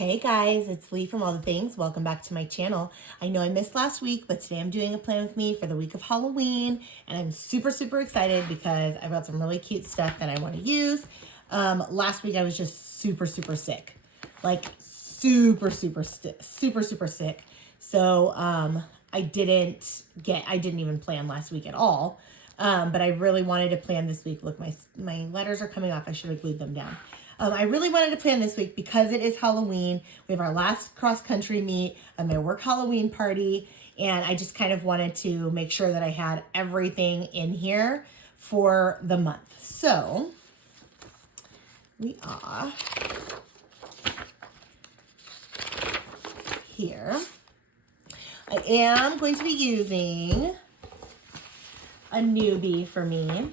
Hey guys, it's Lee from All the Things. Welcome back to my channel. I know I missed last week, but today I'm doing a plan with me for the week of Halloween, and I'm super excited because I've got some really cute stuff that I want to use. Last week I was just super sick, like super sick. So I didn't even plan last week at all. But I really wanted to plan this week. Look, my letters are coming off. I should have glued them down. I really wanted to plan this week because it is Halloween. We have our last cross-country meet, my work Halloween party, and I just kind of wanted to make sure that I had everything in here for the month. So we are here. I am going to be using a newbie for me.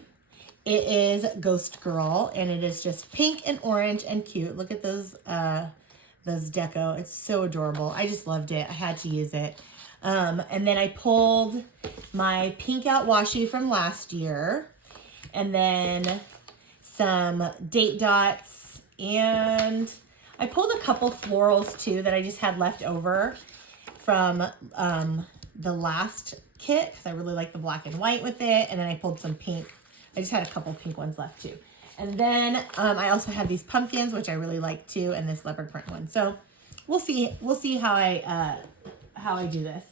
It is Ghost Girl, and it is just pink and orange and cute. Look at those deco. It's so adorable. I just loved it. I had to use it. And then I pulled my pink out washi from last year, and then some date dots, and I pulled a couple florals too that I just had left over from the last kit because I really like the black and white with it, and then I pulled some pink. I just had a couple pink ones left too. And then I also had these pumpkins, which I really like too, and this leopard print one. So we'll see how I do this.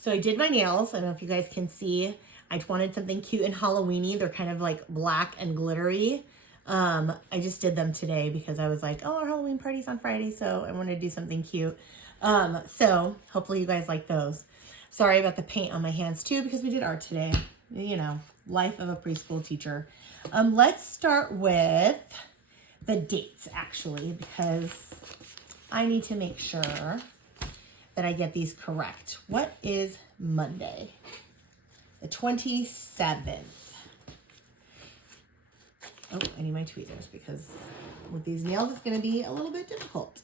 So I did my nails. I don't know if you guys can see. I wanted something cute and Halloween-y. They're kind of like black and glittery. I just did them today because I was like, oh, our Halloween party's on Friday, so I wanted to do something cute. So hopefully you guys like those. Sorry about the paint on my hands too, because we did art today. You know, life of a preschool teacher. Let's start with the dates, actually, because I need to make sure that I get these correct. What is Monday? The 27th. Oh, I need my tweezers because with these nails, it's going to be a little bit difficult.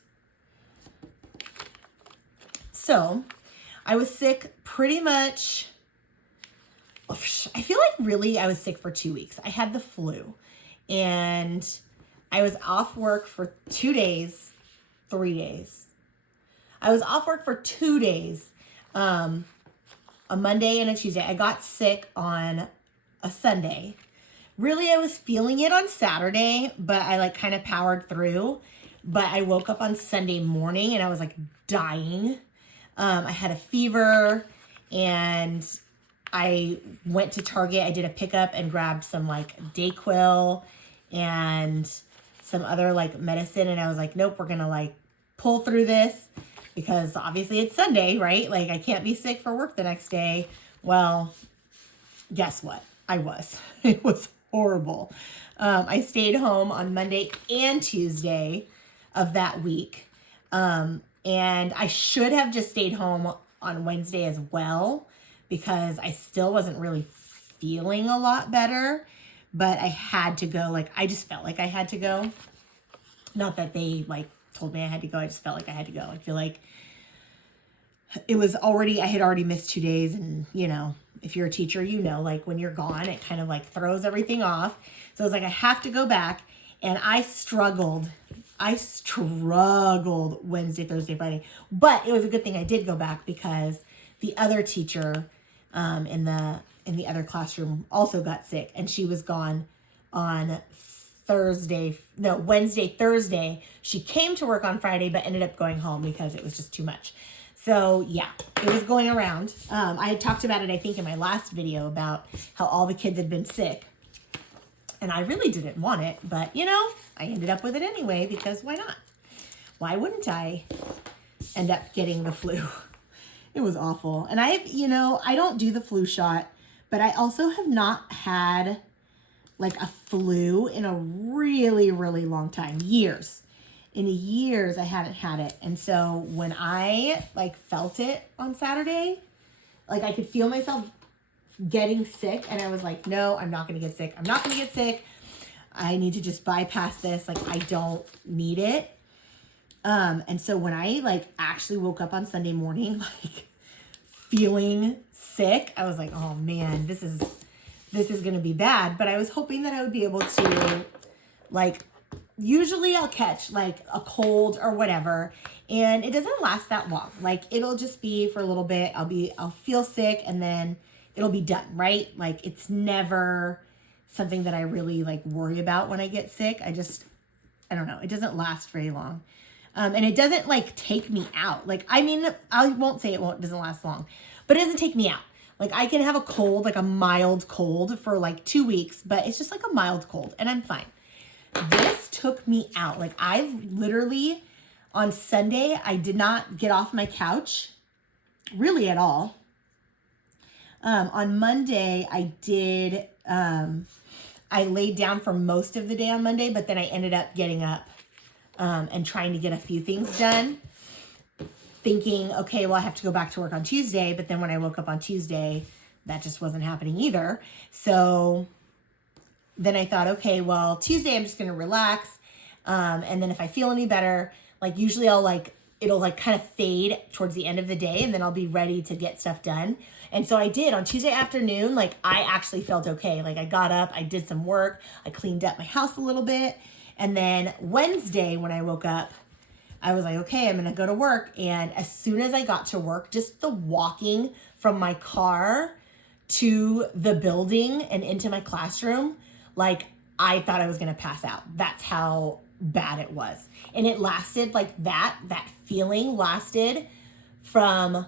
So, I was sick pretty much. I feel like really I was sick for 2 weeks. I had the flu and I was off work for 2 days, 3 days. I was off work for 2 days, a Monday and a Tuesday. I got sick on a Sunday. Really, I was feeling it on Saturday, but I like kind of powered through. But I woke up on Sunday morning and I was like dying. I had a fever and I went to Target. I did a pickup and grabbed some like Dayquil and some other like medicine. And I was like, nope, we're going to like pull through this because obviously it's Sunday, right? Like I can't be sick for work the next day. Well, guess what? I was. It was horrible. I stayed home on Monday and Tuesday of that week. And I should have just stayed home on Wednesday as well, because I still wasn't really feeling a lot better, but I had to go. Like, I just felt like I had to go. Not that they like told me I had to go. I just felt like I had to go. I feel like it was already, I had already missed 2 days. And you know, if you're a teacher, you know, like when you're gone, it kind of like throws everything off. So I was like, I have to go back. And I struggled Wednesday, Thursday, Friday, but it was a good thing I did go back because the other teacher in the other classroom also got sick, and she was gone on Wednesday, Thursday. She came to work on Friday, but ended up going home because it was just too much. So yeah, it was going around. I had talked about it, I think, in my last video about how all the kids had been sick, and I really didn't want it, but you know, I ended up with it anyway because why not? Why wouldn't I end up getting the flu? It was awful. And I don't do the flu shot, but I also have not had like a flu in a really long time. Years. In years, I haven't had it. And so when I like felt it on Saturday, like I could feel myself getting sick, and I was like, no, I'm not going to get sick. I'm not going to get sick. I need to just bypass this. Like, I don't need it. And so when I like actually woke up on Sunday morning, like feeling sick, I was like, oh man, this is going to be bad. But I was hoping that I would be able to like usually I'll catch like a cold or whatever, and it doesn't last that long. Like it'll just be for a little bit. I'll feel sick and then it'll be done, right? Like it's never something that I really like worry about when I get sick. I don't know. It doesn't last very long. And it doesn't like take me out. Like, I mean, I won't say doesn't last long, but it doesn't take me out. Like I can have a cold, like a mild cold for like 2 weeks, but it's just like a mild cold and I'm fine. This took me out. Like I literally on Sunday, I did not get off my couch really at all. On Monday, I did, I laid down for most of the day on Monday, but then I ended up getting up and trying to get a few things done, thinking, okay, well, I have to go back to work on Tuesday. But then when I woke up on Tuesday, that just wasn't happening either. So then I thought, okay, well, Tuesday, I'm just going to relax. And then if I feel any better, like usually it'll like kind of fade towards the end of the day and then I'll be ready to get stuff done. And so I did on Tuesday afternoon, like I actually felt okay. Like I got up, I did some work, I cleaned up my house a little bit. And then Wednesday when I woke up, I was like, okay, I'm going to go to work. And as soon as I got to work, just the walking from my car to the building and into my classroom, like I thought I was going to pass out. That's how bad it was. And it lasted like that feeling lasted from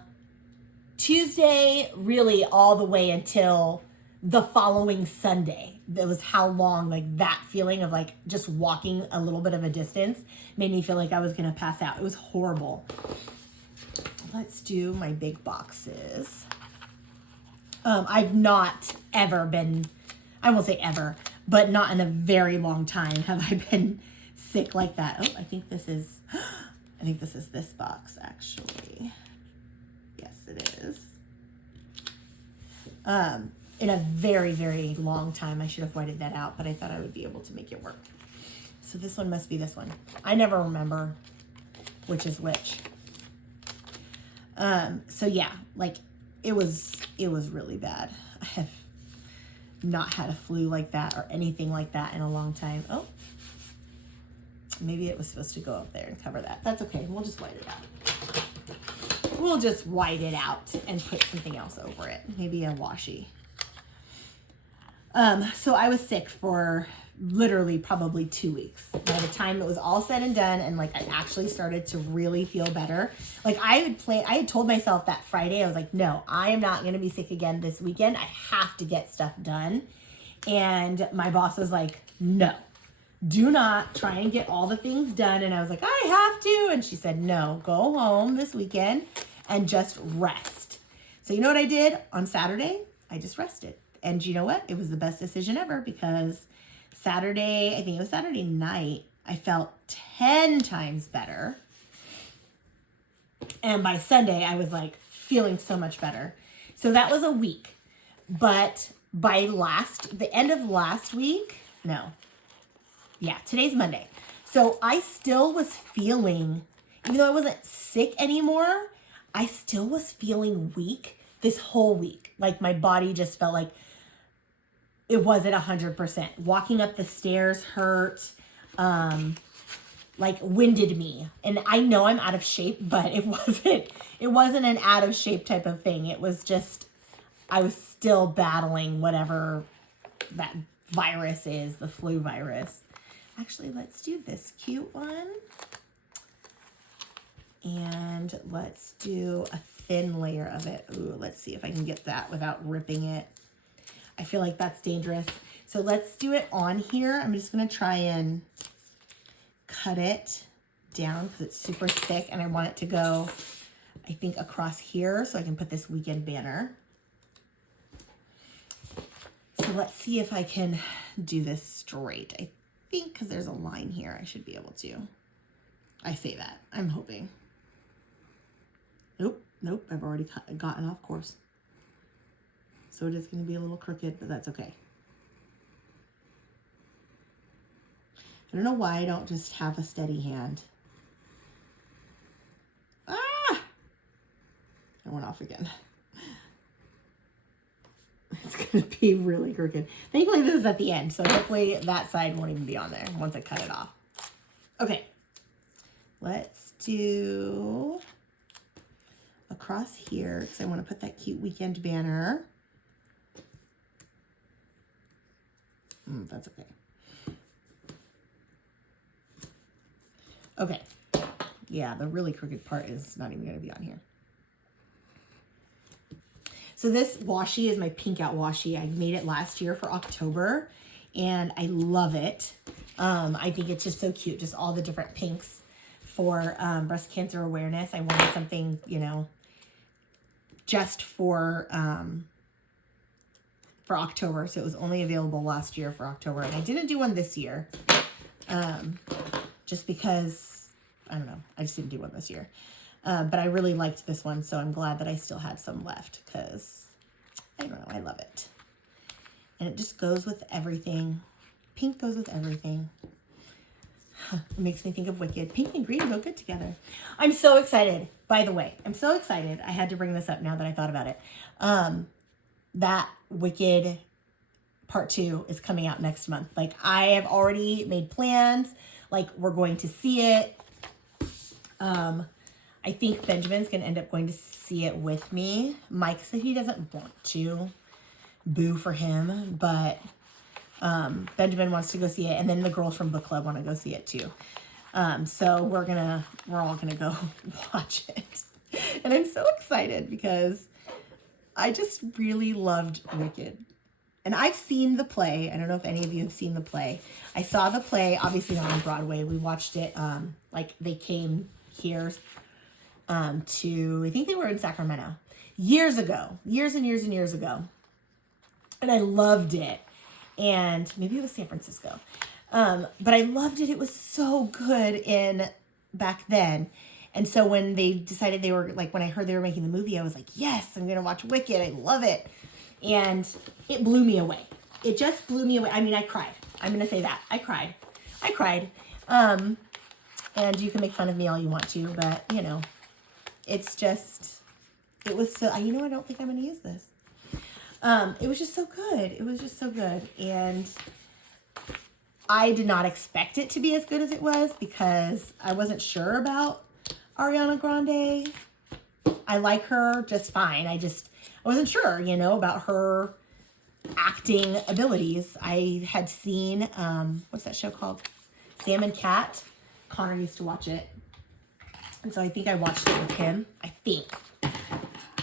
Tuesday really all the way until the following Sunday. That was how long like that feeling of like just walking a little bit of a distance made me feel like I was going to pass out. It was horrible. Let's do my big boxes. I've not ever been, I won't say ever, but not in a very long time have I been sick like that. Oh, I think this is this box actually. Yes, it is. In a very, very long time. I should have whited that out, but I thought I would be able to make it work. So this one must be this one. I never remember which is which. So yeah, like it was really bad. I have not had a flu like that or anything like that in a long time. Oh, maybe it was supposed to go up there and cover that. That's okay. We'll just white it out. We'll just white it out and put something else over it. Maybe a washi. So I was sick for literally probably 2 weeks. By the time it was all said and done and like I actually started to really feel better, like I had told myself that Friday, I was like, no, I am not going to be sick again this weekend. I have to get stuff done. And my boss was like, no, do not try and get all the things done. And I was like, I have to. And she said, no, go home this weekend and just rest. So you know what I did on Saturday? I just rested. And you know what? It was the best decision ever because Saturday, I think it was Saturday night, I felt 10 times better. And by Sunday, I was like feeling so much better. So that was a week. But by the end of last week, today's Monday. So I still was feeling, even though I wasn't sick anymore, I still was feeling weak this whole week. Like my body just felt like it wasn't 100%. Walking up the stairs hurt, like winded me. And I know I'm out of shape, but it wasn't an out of shape type of thing. It was just, I was still battling whatever that virus is, the flu virus. Actually, let's do this cute one. And let's do a thin layer of it. Ooh, let's see if I can get that without ripping it. I feel like that's dangerous. So let's do it on here. I'm just going to try and cut it down because it's super thick and I want it to go, I think, across here so I can put this weekend banner. So let's see if I can do this straight. I think because there's a line here, I should be able to. I say that. I'm hoping. Nope, I've already gotten off course. So it is going to be a little crooked, but that's okay. I don't know why I don't just have a steady hand. Ah! I went off again. It's going to be really crooked. Thankfully, this is at the end, so hopefully that side won't even be on there once I cut it off. Okay, let's do across here because I want to put that cute weekend banner. That's okay. Okay. Yeah, the really crooked part is not even going to be on here. So this washi is my pink out washi. I made it last year for October and I love it. I think it's just so cute. Just all the different pinks for breast cancer awareness. I wanted something, you know, just for October. So it was only available last year for October. And I didn't do one this year. Just because, I don't know, I just didn't do one this year. But I really liked this one, so I'm glad that I still had some left because, I don't know, I love it. And it just goes with everything. Pink goes with everything. It makes me think of Wicked. Pink and green go good together. I'm so excited. By the way, I'm so excited. I had to bring this up now that I thought about it. That Wicked Part 2 is coming out next month. Like, I have already made plans. Like, we're going to see it. I think Benjamin's going to end up going to see it with me. Mike said he doesn't want to. Boo for him. But Benjamin wants to go see it. And then the girls from book club want to go see it too. So we're all going to go watch it. And I'm so excited because I just really loved Wicked. And I've seen the play. I don't know if any of you have seen the play. I saw the play, obviously not on Broadway. We watched it, like they came here to, I think they were in Sacramento years ago, years and years and years ago. And I loved it. And maybe it was San Francisco. But I loved it. It was so good back then. And so when they decided they were, like, when I heard they were making the movie, I was like, yes, I'm going to watch Wicked. I love it. And it blew me away. It just blew me away. I mean, I cried. I'm going to say that. I cried. And you can make fun of me all you want to, but, you know, it's just, it was so, you know, I don't think I'm going to use this. It was just so good. It was just so good. And I did not expect it to be as good as it was because I wasn't sure about Ariana Grande. I like her just fine. I wasn't sure, you know, about her acting abilities. I had seen, what's that show called? Sam and Cat. Connor used to watch it. And so I think I watched it with him. I think.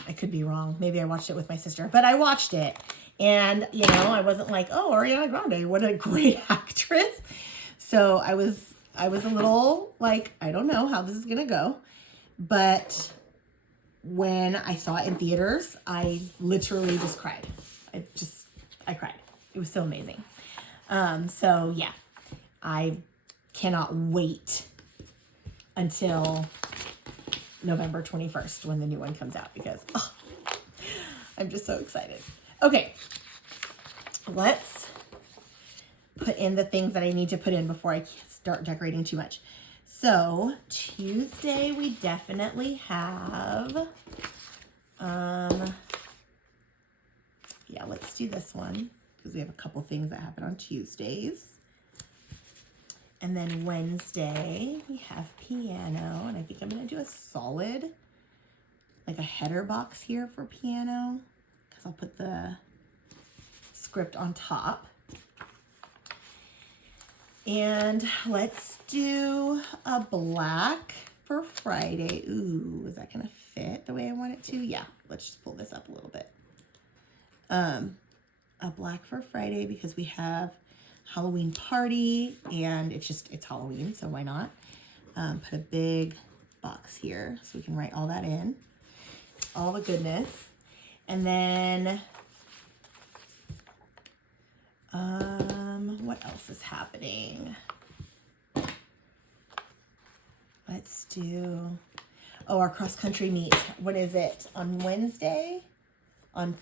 I could be wrong. Maybe I watched it with my sister. But I watched it. And, you know, I wasn't like, oh, Ariana Grande, what a great actress. So I was a little like, I don't know how this is going to go. But when I saw it in theaters, I literally just cried. I cried. It was so amazing. So yeah, I cannot wait until November 21st when the new one comes out because I'm just so excited. Okay, let's put in the things that I need to put in before I start decorating too much. So Tuesday we definitely have, yeah, let's do this one because we have a couple things that happen on Tuesdays. And then Wednesday we have piano, and I think I'm going to do a solid, like a header box here for piano because I'll put the script on top. And let's do a black for Friday. Ooh, is that going to fit the way I want it to? Yeah, let's just pull this up a little bit. A black for Friday because we have Halloween party and it's Halloween, so why not? Put a big box here so we can write all that in. All the goodness. And then what else is happening? Let's do, our cross-country meet. What is it? On Wednesday? On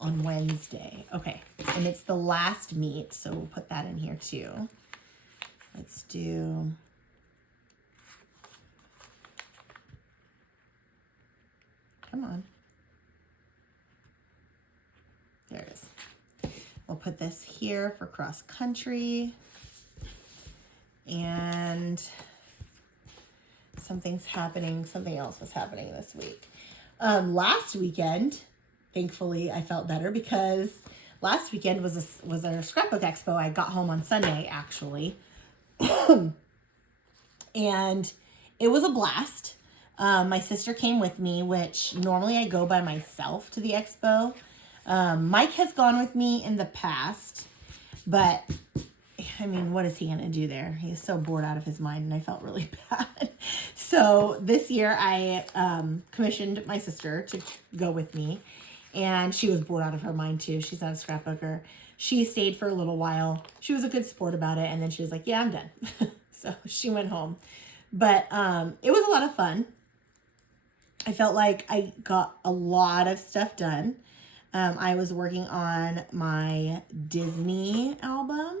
Wednesday. Okay. And it's the last meet, so we'll put that in here too. Let's do, come on. There it is. We'll put this here for cross country. and something's happening. Something else was happening this week. Last weekend, thankfully, I felt better because last weekend was our scrapbook expo. I got home on Sunday, actually. And it was a blast. My sister came with me, which normally I go by myself to the expo. Mike has gone with me in the past, but I mean, what is he going to do there? He's so bored out of his mind, and I felt really bad. So this year I commissioned my sister to go with me, and she was bored out of her mind too. She's not a scrapbooker. She stayed for a little while. She was a good sport about it, and then she was like, yeah, I'm done. So she went home. But it was a lot of fun. I felt like I got a lot of stuff done. I was working on my Disney album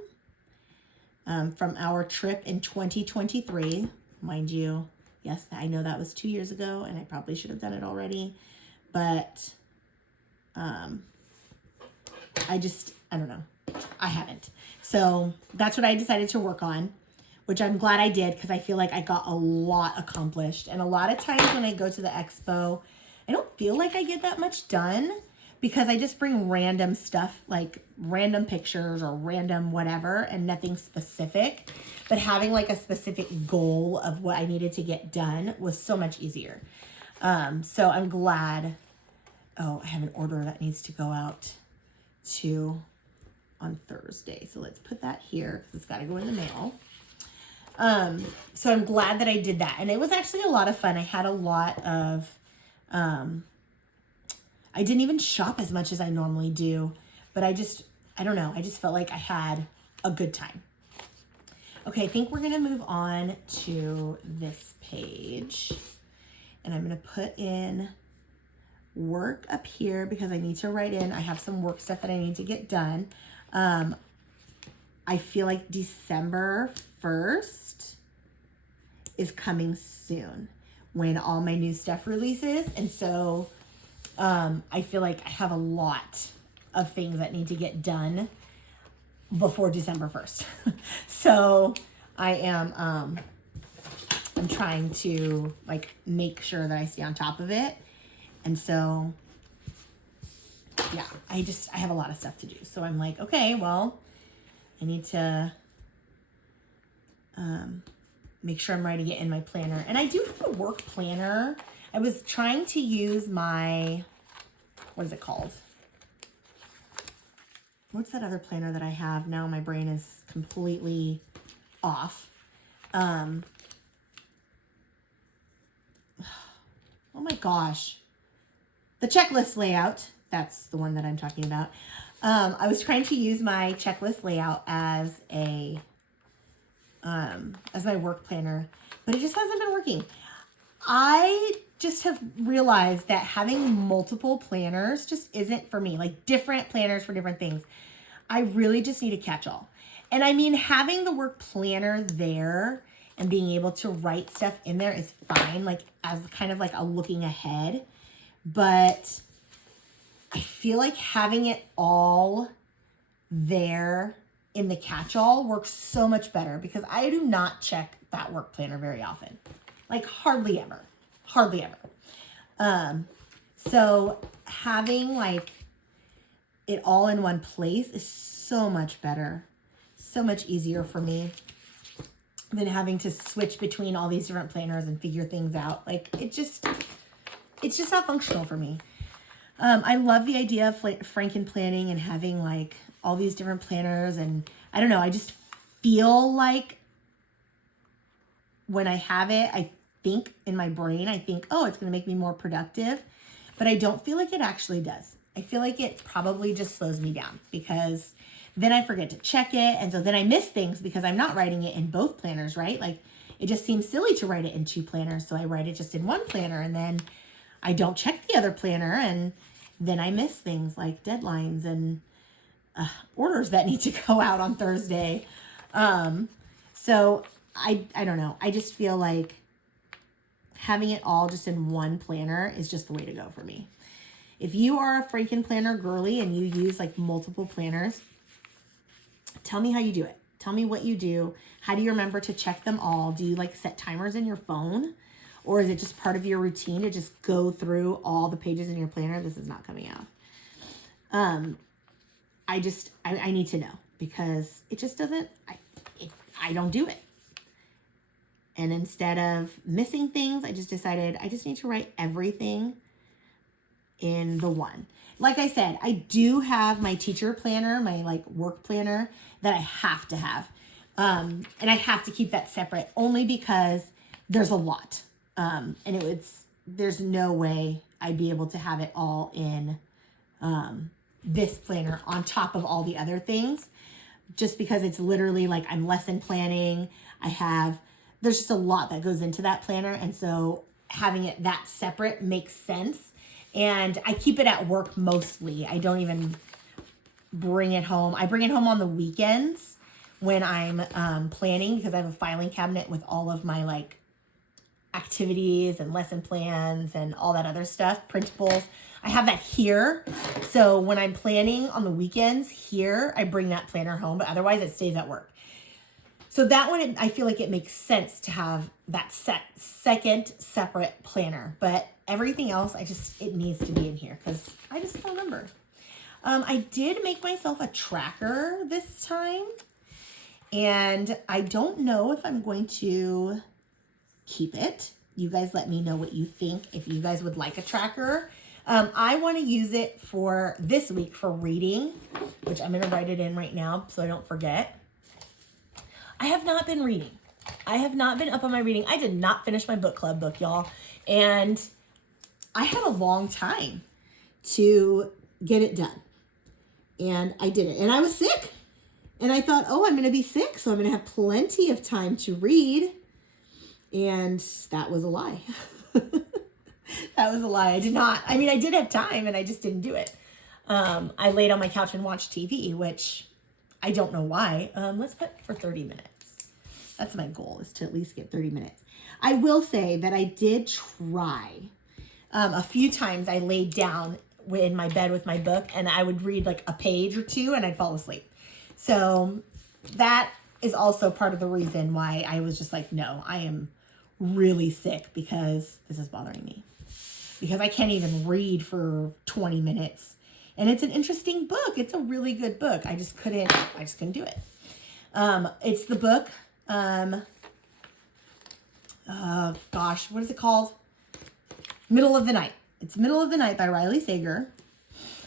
from our trip in 2023. Mind you, yes, I know that was 2 years ago, and I probably should have done it already. But I don't know. I haven't. So that's what I decided to work on, which I'm glad I did because I feel like I got a lot accomplished. And a lot of times when I go to the expo, I don't feel like I get that much done because I just bring random stuff, like random pictures or random whatever, and nothing specific. But having like a specific goal of what I needed to get done was so much easier. So I'm glad. Oh, I have an order that needs to go out to on Thursday. So let's put that here because it's got to go in the mail. So I'm glad that I did that. And it was actually a lot of fun. I had a lot of, I didn't even shop as much as I normally do, but I don't know. I just felt like I had a good time. Okay. I think we're going to move on to this page, and I'm going to put in work up here because I need to write in. I have some work stuff that I need to get done. I feel like December 1st is coming soon when all my new stuff releases. And so I feel like I have a lot of things that need to get done before December 1st. So I am I'm trying to like make sure that I stay on top of it. And so yeah, I have a lot of stuff to do. So I'm like, okay, well, I need to make sure I'm writing it in my planner. And I do have a work planner. I was trying to use my, what is it called? What's that other planner that I have? Now my brain is completely off. Oh my gosh. The checklist layout. That's the one that I'm talking about. I was trying to use my checklist layout as my work planner, but it just hasn't been working. I just have realized that having multiple planners just isn't for me, like different planners for different things. I really just need a catch-all. And I mean, having the work planner there and being able to write stuff in there is fine, like as kind of like a looking ahead, but I feel like having it all there in the catch-all works so much better because I do not check that work planner very often. Like hardly ever. So having like it all in one place is so much better, so much easier for me than having to switch between all these different planners and figure things out. Like it's just not functional for me. I love the idea of Franken planning and having like all these different planners, and I don't know, I just feel like when I have it, I think in my brain, I think, oh, it's going to make me more productive, but I don't feel like it actually does. I feel like it probably just slows me down because then I forget to check it. And so then I miss things because I'm not writing it in both planners, right? Like it just seems silly to write it in two planners. So I write it just in one planner and then I don't check the other planner, and then I miss things like deadlines and orders that need to go out on Thursday. So I don't know. I just feel like having it all just in one planner is just the way to go for me. If you are a Franken planner girly and you use like multiple planners, tell me how you do it. Tell me what you do. How do you remember to check them all? Do you like set timers in your phone? Or is it just part of your routine to just go through all the pages in your planner? This is not coming out. I need to know, because it just doesn't, I don't do it. And instead of missing things, I just decided I just need to write everything in the one. Like I said, I do have my teacher planner, my like work planner that I have to have. And I have to keep that separate only because there's a lot. And there's no way I'd be able to have it all in this planner on top of all the other things, just because it's literally like I'm lesson planning. There's just a lot that goes into that planner. And so having it that separate makes sense. And I keep it at work mostly. I don't even bring it home. I bring it home on the weekends when I'm planning, because I have a filing cabinet with all of my like activities and lesson plans and all that other stuff, printables. I have that here. So when I'm planning on the weekends here, I bring that planner home, but otherwise it stays at work. So that one, I feel like it makes sense to have that second separate planner, but everything else, it needs to be in here because I just don't remember. I did make myself a tracker this time, and I don't know if I'm going to keep it. You guys let me know what you think, if you guys would like a tracker. I want to use it for this week for reading, which I'm going to write it in right now so I don't forget. I have not been reading. I have not been up on my reading. I did not finish my book club book, y'all. And I had a long time to get it done. And I did it. And I was sick. And I thought, oh, I'm going to be sick, so I'm going to have plenty of time to read. And that was a lie. That was a lie. I did have time, and I just didn't do it. I laid on my couch and watched TV, which I don't know why. Let's put for 30 minutes. That's my goal, is to at least get 30 minutes. I will say that I did try. A few times I laid down in my bed with my book, and I would read like a page or two, and I'd fall asleep. So that is also part of the reason why I was just like, no, I am really sick because this is bothering me. Because I can't even read for 20 minutes. And it's an interesting book. It's a really good book. I just couldn't do it. It's the book, what is it called? Middle of the Night. It's Middle of the Night by Riley Sager.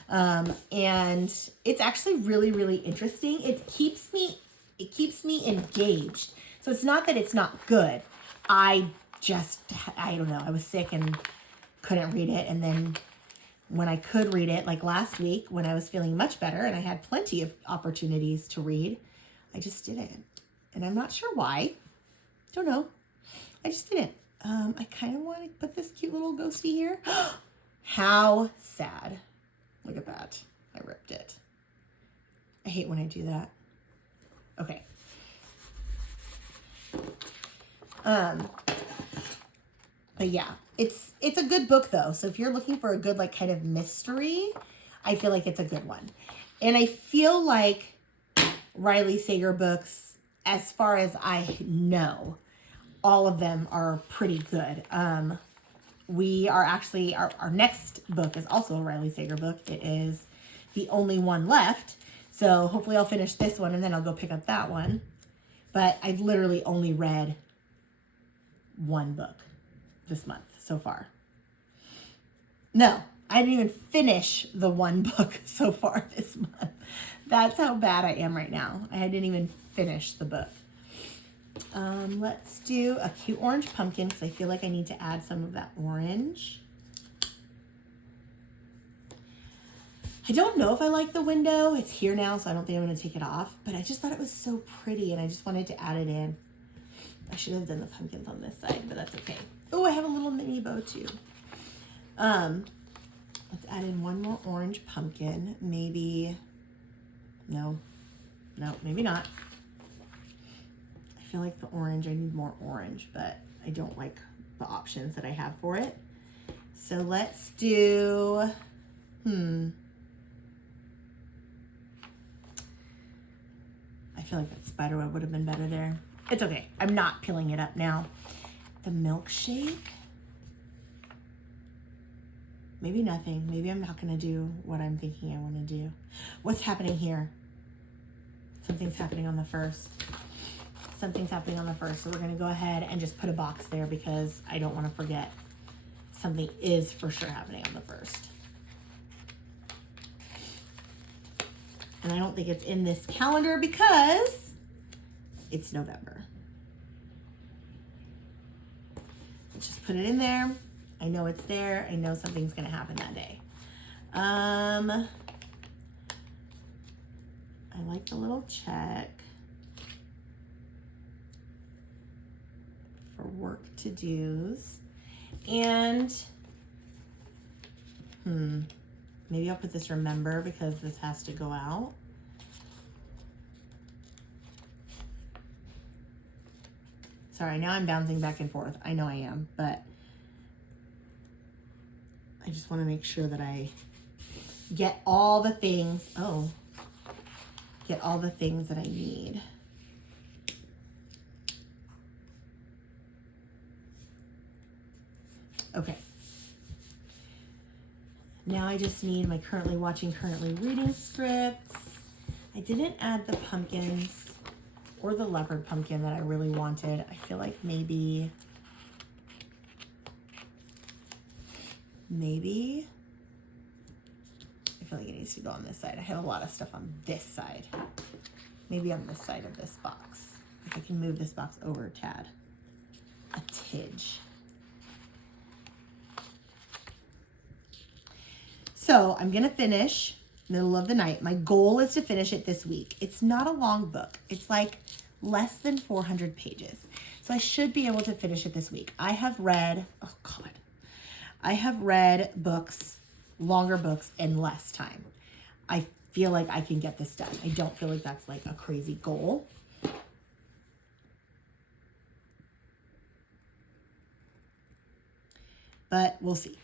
And it's actually really, really interesting. It keeps me engaged. So it's not that it's not good. I don't know. I was sick and couldn't read it. And then when I could read it, like last week when I was feeling much better and I had plenty of opportunities to read, I just didn't. And I'm not sure why. Don't know. I just didn't. I kind of want to put this cute little ghosty here. How sad. Look at that. I ripped it. I hate when I do that. Okay. But yeah, it's a good book though. So if you're looking for a good like kind of mystery, I feel like it's a good one. And I feel like Riley Sager books, as far as I know, all of them are pretty good. We are actually, our next book is also a Riley Sager book. It is The Only One Left. So hopefully I'll finish this one and then I'll go pick up that one. But I've literally only read one book this month so far. No, I didn't even finish the one book so far this month. That's how bad I am right now. I didn't even finish the book. Let's do a cute orange pumpkin because I feel like I need to add some of that orange. I don't know if I like the window. It's here now, so I don't think I'm going to take it off. But I just thought it was so pretty, and I just wanted to add it in. I should have done the pumpkins on this side, but that's okay. Oh, I have a little mini bow too. Let's add in one more orange pumpkin. Maybe, no, maybe not. I feel like the orange, I need more orange, but I don't like the options that I have for it. So let's do, I feel like that spider web would have been better there. It's okay. I'm not peeling it up now. The milkshake. Maybe nothing. Maybe I'm not going to do what I'm thinking I want to do. What's happening here? Something's happening on the first. Something's happening on the first. So we're going to go ahead and just put a box there because I don't want to forget. Something is for sure happening on the first. And I don't think it's in this calendar because it's November. Let's just put it in there. I know it's there. I know something's going to happen that day. I like the little check for work to-dos. And, maybe I'll put this remember because this has to go out. Sorry, now I'm bouncing back and forth. I know I am, but I just want to make sure that I get all the things. Get all the things that I need. Okay. Now I just need my currently watching, currently reading scripts. I didn't add the pumpkins or the leopard pumpkin that I really wanted. I feel like maybe I feel like it needs to go on this side. I have a lot of stuff on this side. Maybe on this side of this box. If I can move this box over a tad. A tidge. So I'm going to finish middle of the night. My goal is to finish it this week. It's not a long book. It's like less than 400 pages. So I should be able to finish it this week. I have read books, longer books in less time. I feel like I can get this done. I don't feel like that's like a crazy goal. But we'll see.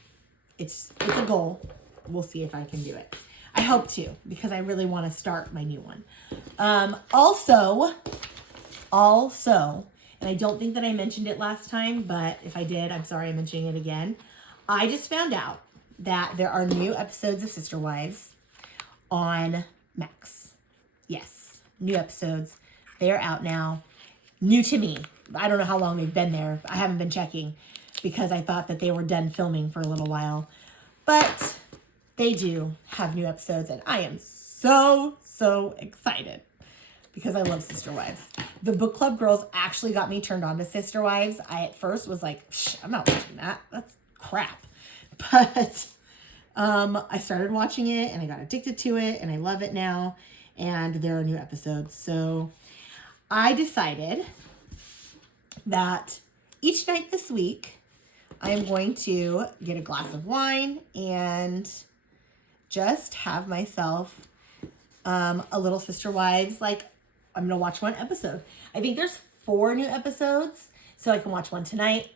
It's a goal. We'll see if I can do it. I hope to, because I really want to start my new one. Also, and I don't think that I mentioned it last time, but if I did, I'm sorry I'm mentioning it again. I just found out that there are new episodes of Sister Wives on Max. Yes, new episodes. They're out now. New to me. I don't know how long they've been there. I haven't been checking because I thought that they were done filming for a little while. But they do have new episodes, and I am so excited because I love Sister Wives. The book club girls actually got me turned on to Sister Wives. I at first was like, I'm not watching that. That's crap. But I started watching it, and I got addicted to it, and I love it now, and there are new episodes. So I decided that each night this week, I am going to get a glass of wine and just have myself a little Sister Wives. Like, I'm going to watch one episode. I think there's 4 new episodes, so I can watch one tonight,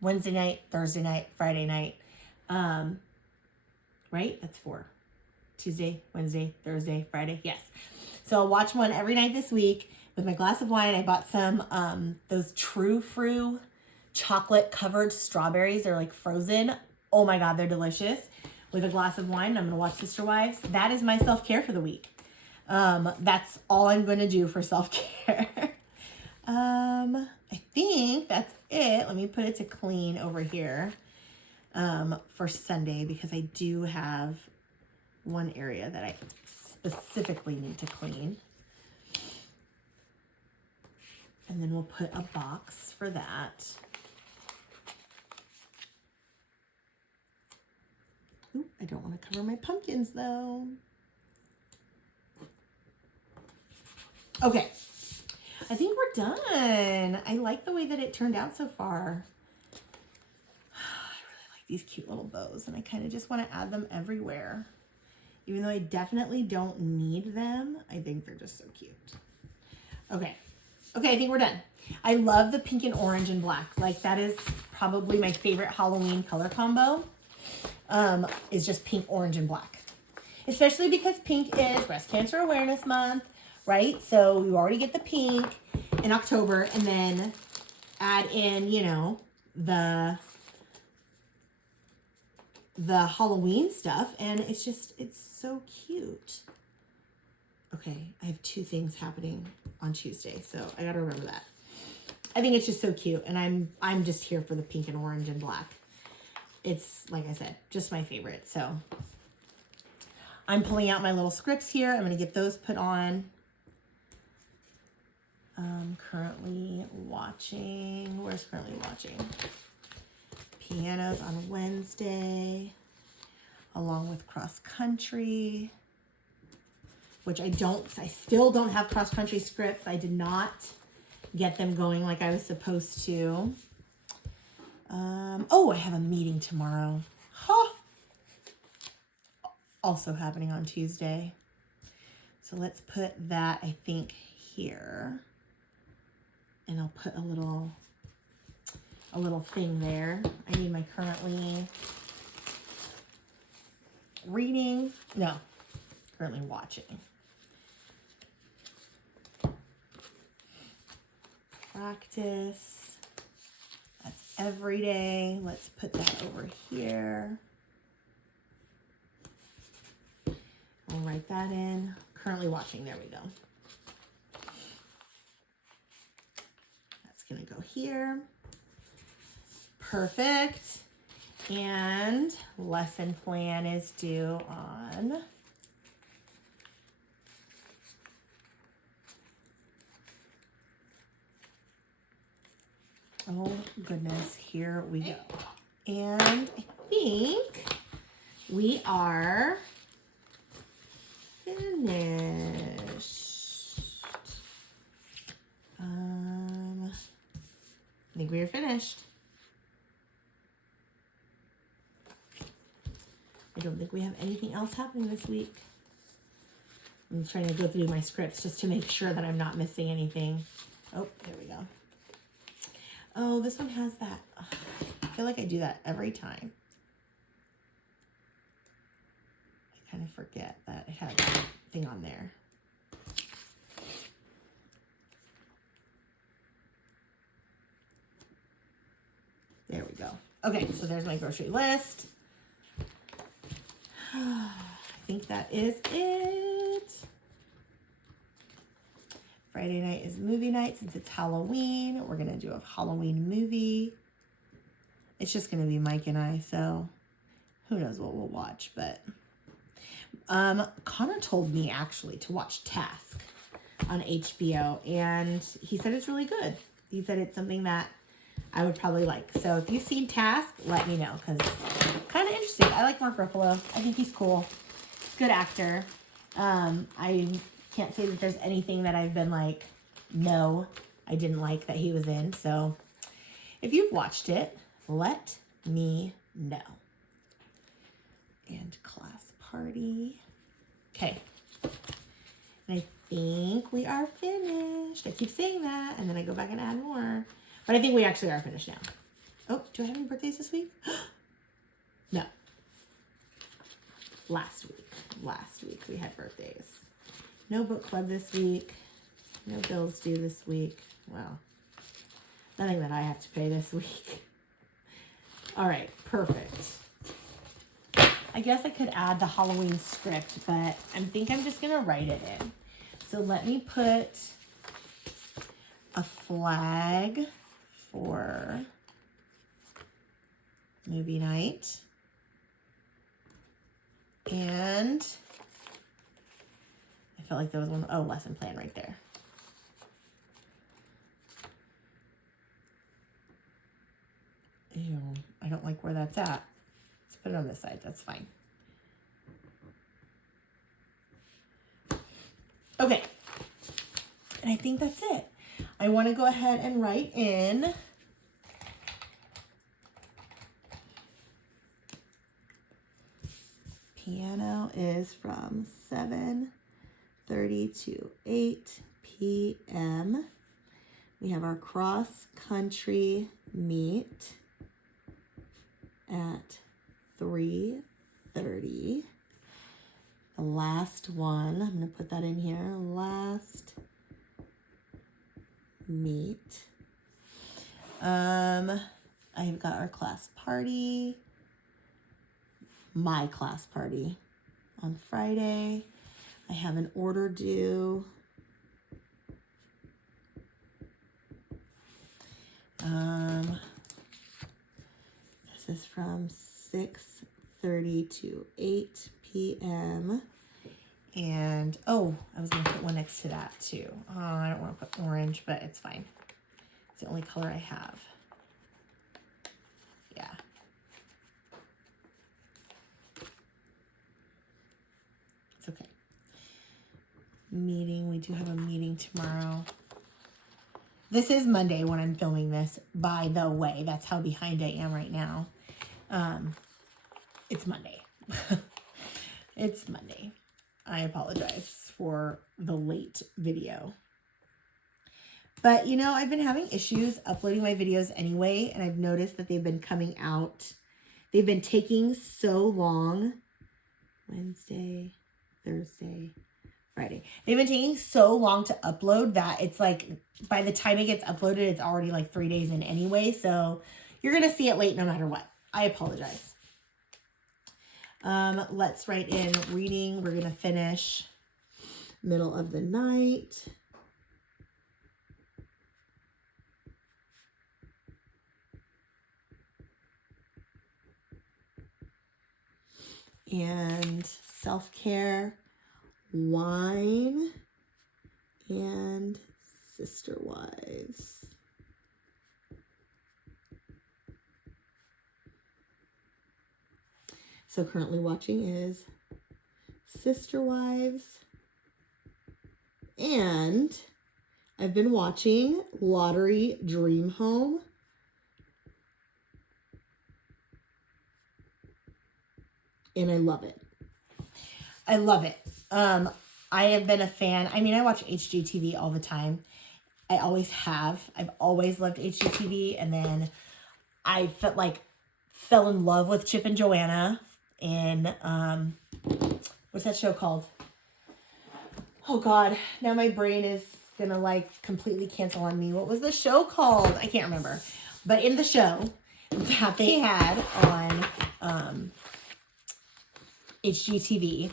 Wednesday night, Thursday night, Friday night. Right? That's 4. Tuesday, Wednesday, Thursday, Friday. Yes. So I'll watch one every night this week with my glass of wine. I bought some those True Fruit chocolate covered strawberries. They're like frozen. Oh my God, they're delicious. With a glass of wine, I'm going to watch Sister Wives. That is my self-care for the week. That's all I'm going to do for self-care. I think that's it. Let me put it to clean over here for Sunday because I do have one area that I specifically need to clean. And then we'll put a box for that. Ooh, I don't want to cover my pumpkins though. Okay, I think we're done. I like the way that it turned out so far. I really like these cute little bows, and I kind of just want to add them everywhere. Even though I definitely don't need them, I think they're just so cute. Okay, I think we're done. I love the pink and orange and black. Like, that is probably my favorite Halloween color combo. Is just pink, orange, and black. Especially because pink is Breast Cancer Awareness Month. right? So you already get the pink in October, and then add in, you know, the Halloween stuff, and it's so cute. Okay, I have 2 things happening on Tuesday, so I gotta remember that. I think it's just so cute, and I'm just here for the pink and orange and black. It's, like I said, just my favorite. So I'm pulling out my little scripts here. I'm gonna get those put on. Currently watching, where's currently watching? Pianos on Wednesday, along with cross country, which I still don't have cross country scripts. I did not get them going like I was supposed to. Oh, I have a meeting tomorrow. Huh. Also happening on Tuesday. So let's put that, I think, here. And I'll put a little thing there. I need my currently reading. No, currently watching. Practice. That's every day. Let's put that over here. We'll write that in. Currently watching. There we go. That's going to go here. Perfect. And lesson plan is due on oh goodness, here we go. And I think we are finished. I think we are finished. I don't think we have anything else happening this week. I'm trying to go through my scripts just to make sure that I'm not missing anything. Oh, there we go. Oh, this one has that. Ugh, I feel like I do that every time. I kind of forget that it had that thing on there. There we go. Okay, so there's my grocery list. I think that is it. Friday night is movie night since it's Halloween. We're going to do a Halloween movie. It's just going to be Mike and I, so who knows what we'll watch. But Connor told me actually to watch Task on HBO, and he said it's really good. He said it's something that I would probably like. So if you've seen Task, let me know, because kind of interesting. I like Mark Ruffalo. I think he's cool. Good actor. I can't say that there's anything that I've been like, no, I didn't like that he was in. So if you've watched it, let me know. And class party. Okay. And I think we are finished. I keep saying that, and then I go back and add more. But I think we actually are finished now. Oh, do I have any birthdays this week? No. Last week we had birthdays. No book club this week. No bills due this week. Well, nothing that I have to pay this week. All right, perfect. I guess I could add the Halloween script, but I think I'm just going to write it in. So let me put a flag for movie night. And I felt like there was one, oh, lesson plan right there. Ew, I don't like where that's at. Let's put it on this side, that's fine. Okay, and I think that's it. I want to go ahead and write in piano is from 7:30 to 8 p.m. We have our cross country meet at 3:30. the last one. I'm going to put that in here. Last meet. I've got our class party. My class party on Friday. I have an order due. This is from 6:30 to 8 p.m. And, oh, I was going to put one next to that too. Oh, I don't want to put orange, but it's fine. It's the only color I have. Yeah. It's okay. Meeting. We do have a meeting tomorrow. This is Monday when I'm filming this, by the way. That's how behind I am right now. It's Monday. It's Monday. I apologize for the late video. But, you know, I've been having issues uploading my videos anyway, and I've noticed that they've been coming out. They've been taking so long. Wednesday, Thursday, Friday. They've been taking so long to upload that it's like, by the time it gets uploaded, it's already like 3 days in anyway. So you're going to see it late no matter what. I apologize. Let's write in reading. We're going to finish middle of the night. And self-care, wine, and sister wives. So currently watching is Sister Wives, and I've been watching Lottery Dream Home. And I love it. I love it. I have been a fan. I mean, I watch HGTV all the time. I always have. I've always loved HGTV. And then I fell in love with Chip and Joanna in, what's that show called? Oh God, now my brain is gonna like completely cancel on me. What was the show called? I can't remember. But in the show that they had on, HGTV.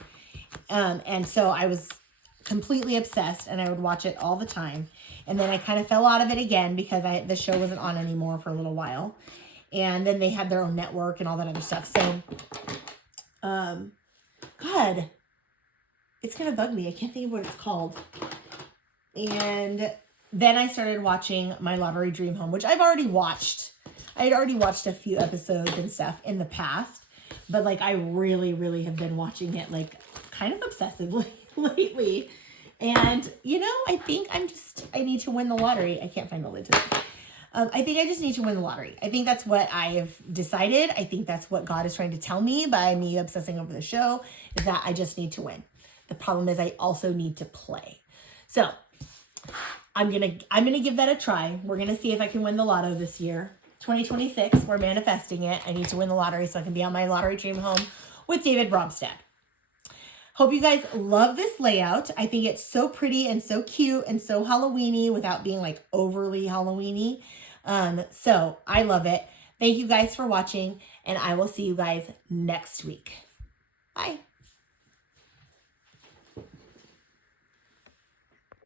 And so I was completely obsessed and I would watch it all the time. And then I kind of fell out of it again because the show wasn't on anymore for a little while. And then they had their own network and all that other stuff. So, God, it's going to bug me. I can't think of what it's called. And then I started watching My Lottery Dream Home, which I've already watched. I had already watched a few episodes and stuff in the past. But, like, I really, really have been watching it, like, kind of obsessively lately. And, you know, I think I need to win the lottery. I can't find the lid to this. I think I just need to win the lottery. I think that's what I have decided. I think that's what God is trying to tell me by me obsessing over the show, is that I just need to win. The problem is I also need to play. So, I'm gonna give that a try. We're going to see if I can win the lotto this year. 2026, we're manifesting it. I need to win the lottery so I can be on My Lottery Dream Home with David Bromstad. Hope you guys love this layout. I think it's so pretty and so cute and so Halloween-y without being like overly Halloween-y. So I love it. Thank you guys for watching, and I will see you guys next week. Bye.